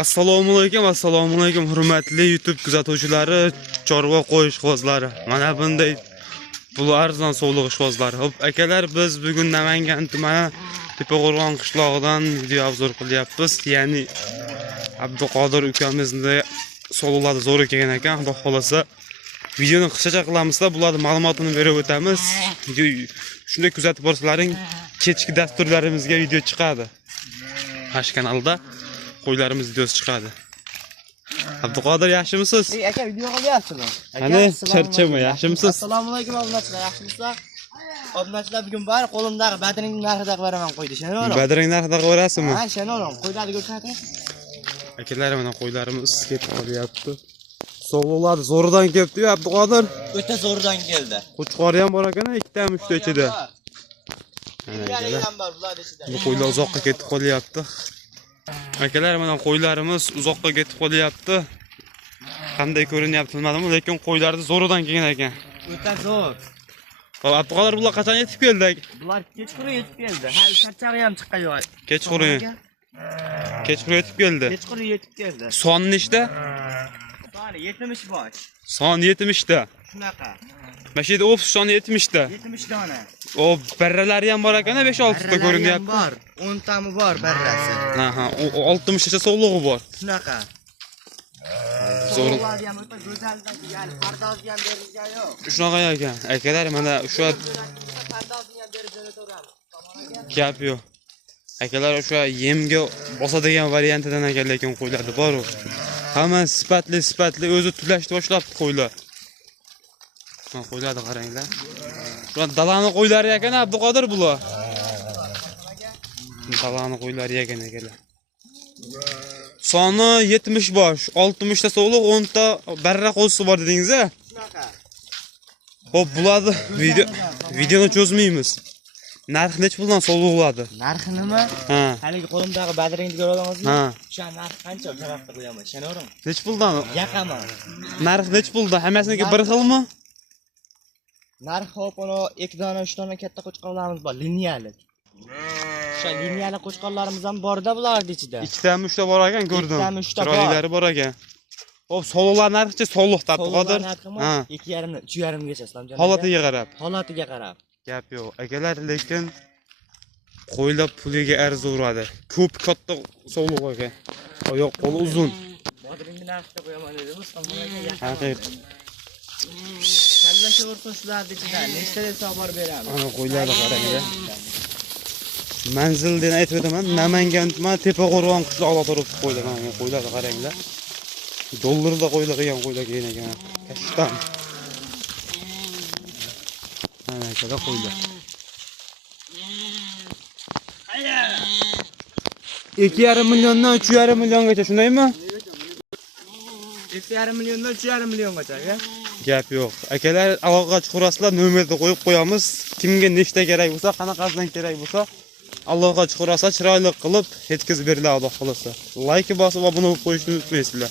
Assalomu alaykum hurmatli YouTube kuzatuvchilari, chorva qo'yish qozlari. Mana bunday pul arzon sog'liq ishqozlari. Hop, akalar, biz bugun Namangan tumani Tepaqo'rg'on qishlog'idan video obzor qilyapmiz. Ya'ni Abduqodir ukamizni sog'liqlari zo'r kelgan ekan. Xudo xolasa videoni qisqacha qilamizda, bularning ma'lumotini berib o'tamiz. Shunday kuzatib borsalaring, kechki dasturlarimizga video chiqadi. Hash kanalda qo'ylarimiz videosi chiqadi. Abduqodir, yaxshimisiz? Aka, video qilyapsizmi? Qani, charchama, yaxshimisiz? Assalomu alaykum obunachilar, yaxshimisizlar? Obunachilar, bugun bari qo'limdagi badring narxida qilaraman qo'ydi, ishonavering. Badring narxida qo'yasizmi? Ha, ishonavering. Qo'ylarni ko'rsating. Akalar, mana qo'ylarimiz ketib qolyapti. Sog'liqlar zo'ridan kelibdi-yu, Abduqodir. O'ta zo'ridan keldi. Qo'chqori ham bor ekan, ikkitami, uchta ichida. Bu qo'ylar uzoqqa ketib qolyapti. Akalar, mana qo'ylarimiz uzoqqa ketib qolyapti. Qanday ko'rinyapti bilmadim, lekin qo'ylarni zo'ridan kelgan ekan. O'ta zo'r. Hop, Abduqodir, bular qachon yetib keldi? Bular kechqurun yetib keldi. Hali charchag'i ham chiqqan yo'q. Kechqurun yetib keldi. Kechqurun yetib keldi. Son nechta? Soni 70 bosh. Son 70 ta. Shunaqa. Mana shu yerda ofis soni 70 ta. 70 dona. O barralari ham bor ekan, 5-6 ta ko'rinyapti. Bor. 10 tami bor barrasi. Aha, 60 ta sog'lig'i bor. Shunaqa. Zo'r. Ular ham o'ta go'zaldan, ya'ni pardozni ham berilgan yo'q. Shunaqa ekan. Akalar, mana o'sha Pardozni ham berib jo'nataveramiz. gap yo'q. Akalar, o'sha yemga bosadigan variantidan ekan, lekin qo'ylardi bor-ku. Hamma sifatli o'zi tulashni boshlabdi qo'ylar. Mana qo'ylarni qaranglar. Shu dalani qo'ylari ekan, Abduqodir bular. Dalani qo'ylari ekan akalar. Soni 70 bosh, 60 ta sog'liq, 10 ta barra qo'zisi bor dedingiz-a? Shunaqa. Xo'p, bularni videoni cho'zmaymiz. Narx nech puldan sog'liqladi? Narxi nima? Ha. Haligi qo'limdagi badringni ko'ra olamizmi? Ha. O'sha narx qancha o'sha vaqtda qo'yaman, ishonavering. Nech puldan? Yaqaman. Narx nech puldan? Hammasiniki bir xilmi? Narx hop, uni 2 dona 3 dona katta qo'chqorlarimiz bor, liniyali. O'sha liniyali qo'chqorlarimiz ham bor-da bularning ichida. Ikkitami, uchta bor ekan, ko'rdim. Ikkitami, uchta bor. Chiroylilari bor ekan. Hop, sog'liqlar narxi sog'liq Abduqodir. Ha. 2,5 3,5 gacha islomjon. Holatiga qarab. Holatiga qarab. Gap yo'q. Akalar, lekin qo'ylar puliga arzuradi. Ko'p katta sog'liq ekan. Oyoq qo'li uzun. Badringni narxida qo'yaman dedim, islomjon. Haqiqat. Kallashaversin shularning ichidan. Nechta desa olib beramiz. Ana qo'ylarni qaranglar. Manzildan aytib o'taman, Namangan tumani Tepaqo'rg'on qishlog'ida turibdi qo'ylar. Mana qo'ylarni qaranglar. Dollarda qo'ylar qilgan qo'ylar keyin ekan. Kashtan. Mana akada qo'ylar. 2,5 milliondan 3,5 milliongacha, shundaymi? 2,5 milliondan 3,5 milliongacha, aka. Gap yo'q. Akalar, aloqaga chiqarasizlar, nomerni qo'yib qo'yamiz. Kimga nechta kerak bo'lsa, qanaqasidan kerak bo'lsa, aloqaga chiqarasa chiroyli qilib yetkazib beriladi, xudo xolasa. Like bosib, obuna bo'lib qo'yishni unutmaysizlar.